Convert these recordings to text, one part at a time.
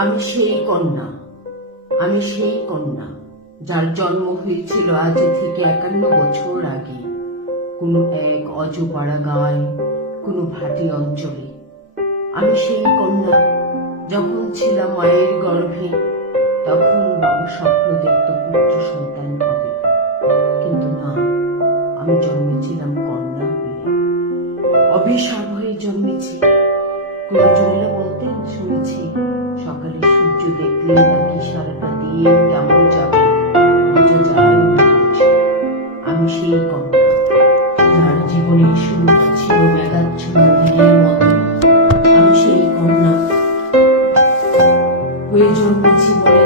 আমি সেই কন্যা, আমি সেই কন্যা যার জন্ম হয়েছিল আজ থেকে 51 বছর আগে, কোনো এক অজপাড়া গাঁয়ে, কোনো ভাটি অঞ্চলে। আমি সেই কন্যা, যখন ছিলাম মায়ের গর্ভে তখন বাবা স্বপ্ন দেখত পুত্র সন্তান হবে, কিন্তু না, আমি জন্মেছিলাম কন্যা হয়ে, অভিশাপ হয়ে জন্মেছি। গুরুজনেরা বলতেন, শুনেছি, সকালে সূর্য দেখলে নাকি সারাটা দিন কেমন যাবে, বোঝা যায় না। আমি সেই কন্যা যার জীবনের শুরুটা ছিল মেঘাচ্ছন্ন দিনের মতো। আমি সেই কন্যা হয়ে জন্মেছি বলে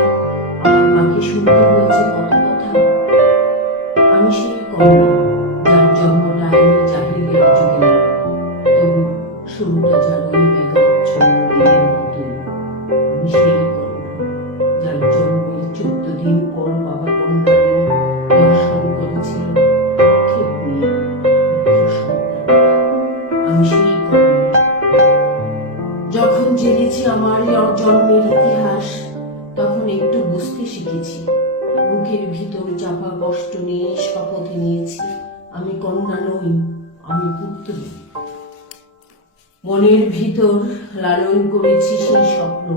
আমার মাকে শুনতে হয়েছে কত কথা। আমি সেই কন্যা যার জন্মটা আইনি জাহিলিয়ার যুগে নয়, তবু শুরুটা যেন ওই মেঘাচ্ছন্ন দিনের মতোই। আমি সেই কন্যা যার জন্মের 14 দিন পর বাবা কন্যা নিয়ে দর্শন করেছিল আক্ষেপ নিয়ে পুত্র সন্তান। আমি সেই কন্যা যখন জেনেছি আমার জন্মের ইতিহাস, তখন একটু বুঝতে শিখেছি। বুকের ভিতর চাপা কষ্ট নিয়ে শপথ নিয়েছি, আমি কন্যা নই, আমি পুত্র। মনের ভিতর লালন করেছি সেই স্বপ্ন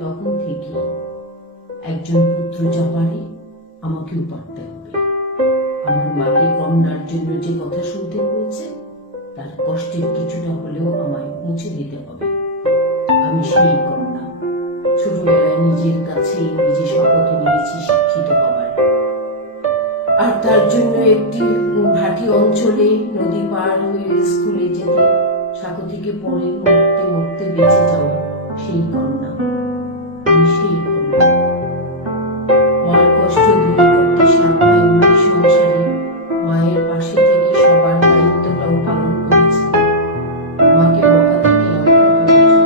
তখন থেকে, একজন পুত্র যা পারে আমাকেও পারতে হবে। আমার মাকে কন্যার জন্য যে কথা শুনতে হয়েছে, তার কষ্টের কিছুটা হলেও আমায় মুছে দিতে হবে। আমি সেই কন্যা, ছোটবেলায় নিজের কাছে নিজে শপথ নিয়েছি শিক্ষিত হবার, আর তার জন্য একটি ভাটি অঞ্চলে নদী পার হয়ে স্কুলে যেতে, স্বাগতিকে পড়ে মরতে মরতে বেঁচে যাওয়া সেই কন্যা। আমি সেই কন্যা মার কষ্ট দূর করতে সামনে সংসারে মায়ের পাশে থেকে সবার দায়িত্বটাও পালন করেছি, মাকে বকা থেকে রক্ষা করেছি।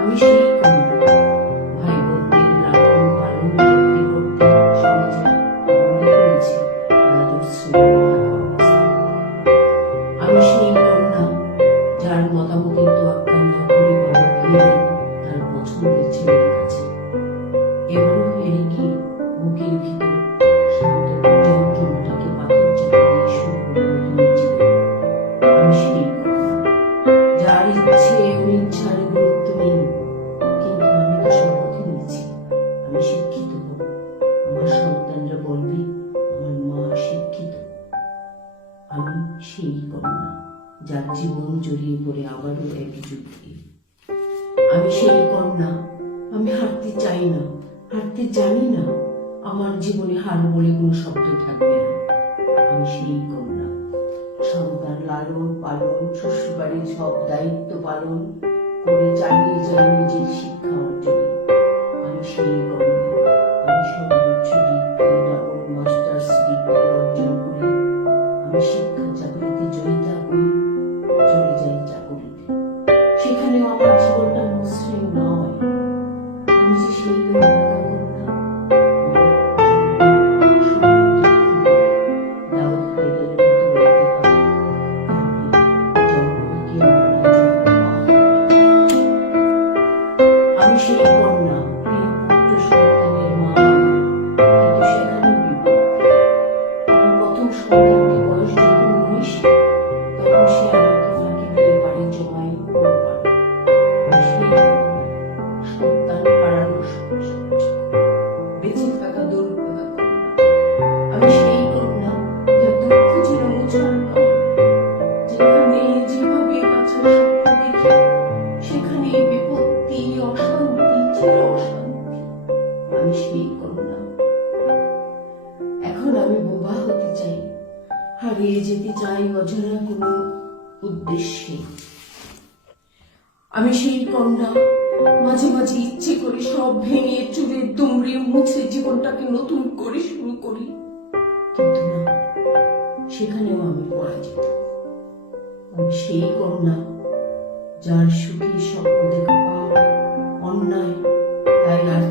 আমি সেই কন্যা ভাই বোনদের লালন পালন করতে করতে সমাজে বলে ফেলেছি দাদুর শ্রেণী থাকা অবস্থা। আমি সেই কন্যা যার মতামতের তোয়াক্কা না করে বাবা বিয়ে দেন তার পছন্দের ছেলের কাছে। এবারও হেরে গিয়ে বুকের ভিতর শান্ত যন্ত্রণাটাকে পাথর চাপা দিয়ে শুরু করে নতুন জীবন। আমি সেই কন্যা যার ইচ্ছে অনিচ্ছার গুরুত্ব নেই, কিন্তু আমি তো শপথ নিয়েছি আমি শিক্ষিত হব। আমার সন্তানরা বলবে আমার মা শিক্ষিত। আমি সেই কন্যা যার জীবন জড়িয়ে পড়ে আবারও একই যুদ্ধে। আমি সেই কন্যা, আমি হারতে চাই না, হারতে জানি না, আমার জীবনে হার বলে কোনো শব্দ থাকবে না। আমি সেই কন্যা সন্তান লালন পালন, শ্বশুরবাড়ির সব দায়িত্ব পালন করে চালিয়ে যাই নিজের শিক্ষা অর্জনে। আমি সেই কন্যা, আমি সর্বোচ্চ ডিগ্রি ডাবল মাস্টার্স ডিগ্রি অর্জন করি, আমি শিক্ষা চাকরিতে জড়িত হই, চলে যাই চাকরিতে, সেখানেও আমার জীবনটা মসৃণ নয়। আমি যে সেই আমি সেই কন্যা পুত্র সন্তানের মা, কিন্তু সেখানেও বিপদ। আমার প্রথম সন্তানকে বয়স যখন 19, তখন সে আমাকে ফাঁকি দিয়ে বাড়ি জমায় ওর পারে। আমি সেই কন্যা সন্তান হারানোর বেঁচে থাকা দুর্ভাগা কন্যা। আমি সেই কন্যা যার দুঃখ ছিল মোছার নয়, যেখানে যেভাবে বাঁচার স্বপ্ন দেখি সেখানে বিপত্তি, অশান্তি, চির অশান্তি। আমি সেই কন্যা। এখন আমি বোবা হতে চাই, হারিয়ে যেতে চাই অজানা কোনো উদ্দেশ্যে। আমি সেই কন্যা, মাঝে মাঝে ইচ্ছে করে সব ভেঙে চুরে দুমড়ে মুছে জীবনটাকে নতুন করে শুরু করি, কিন্তু না, সেখানেও আমি পরাজিত। আমি সেই কন্যা যার সুখী স্বপ্ন দেখা পাপ অন্যায়, তাই আর